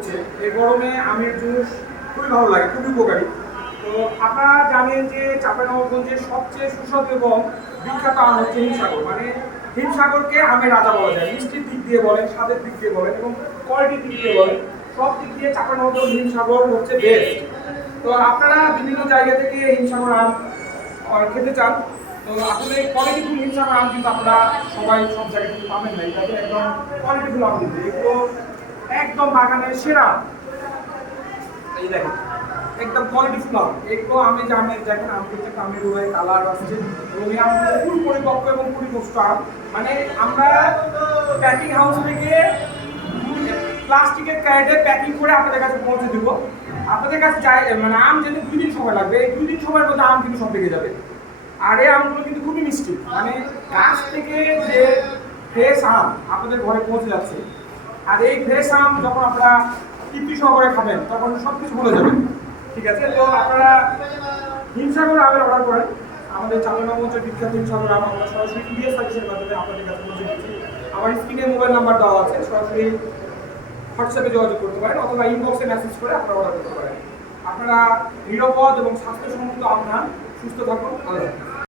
পড়ছে, এই গরমে আমের জুস খুবই ভালো লাগে, খুবই উপকারী। তো আপনারা জানেন যে চাঁপাইনবাবগঞ্জের সবচেয়ে সুস্বাদু এবং বিখ্যাত আম হচ্ছে হিমসাগর। মানে হিমসাগরকে আমের রাজা বলা যায়, মিষ্টির দিক দিয়ে বলেন, স্বাদের দিক দিয়ে বলেন এবং কোয়ালিটির দিক দিয়ে বলেন, সব দিক দিয়ে চাঁপাইনবাবগঞ্জ হিমসাগর হচ্ছে বেস্ট। তো আপনারা বিভিন্ন জায়গা থেকে হিমসাগর আম খেতে চান, তো আসলে কোয়ালিটিফুল হিমসাগর আম কিন্তু আপনারা সবাই সব জায়গায় কিন্তু পাবেন না, এটা একদম কোয়ালিটিফুল আম কিন্তু এগুলো একদম বাগানের সেরা। এই দেখেন একদম কোয়ালিটিফুল আম, এগুলো আমি যে আমের দেখেন আম করতে আমের রোয়াই কালার আসছে এবং এই আম খুব পরিপক্ক এবং পরিপুষ্ট আম। মানে আমরা প্যাকিং হাউস থেকে প্লাস্টিকের ক্যারেটে প্যাকিং করে আপনাদের কাছে পৌঁছে দিব। আপনাদের কাছে যাই মানে আম যেতে 2 দিন সময় লাগবে, এই 2 দিন সময়ের মধ্যে আম কিন্তু সব পেকে যাবে। আর এই আমগুলো কিন্তু খুবই মিষ্টি, মানে গাছ থেকে যে ফ্রেশ আম আপনাদের ঘরে পৌঁছে যাচ্ছে। আর এই ফ্রেশ আম যখন আপনারা তৃপ্তি সহকারে খাবেন তখন সব কিছু ভুলে যাবেন। ঠিক আছে, তো আপনারা হিমসাগর আমের অর্ডার করেন, আমাদের চাঁপাইনবাবগঞ্জের বিখ্যাত হিমসাগর আম আমরা সরাসরি কুরিয়ার সার্ভিসের মাধ্যমে আপনাদের কাছে পৌঁছে দিচ্ছি। আমার স্ক্রিনে মোবাইল নাম্বার দেওয়া আছে, সরাসরি হোয়াটসঅ্যাপে যোগাযোগ করতে পারেন অথবা ইনবক্সে মেসেজ করে আপনারা অর্ডার করতে পারেন। আপনারা নিরাপদ এবং স্বাস্থ্যসম্মত আম খান, সুস্থ থাকুন, আল্লাহ হাফেজ।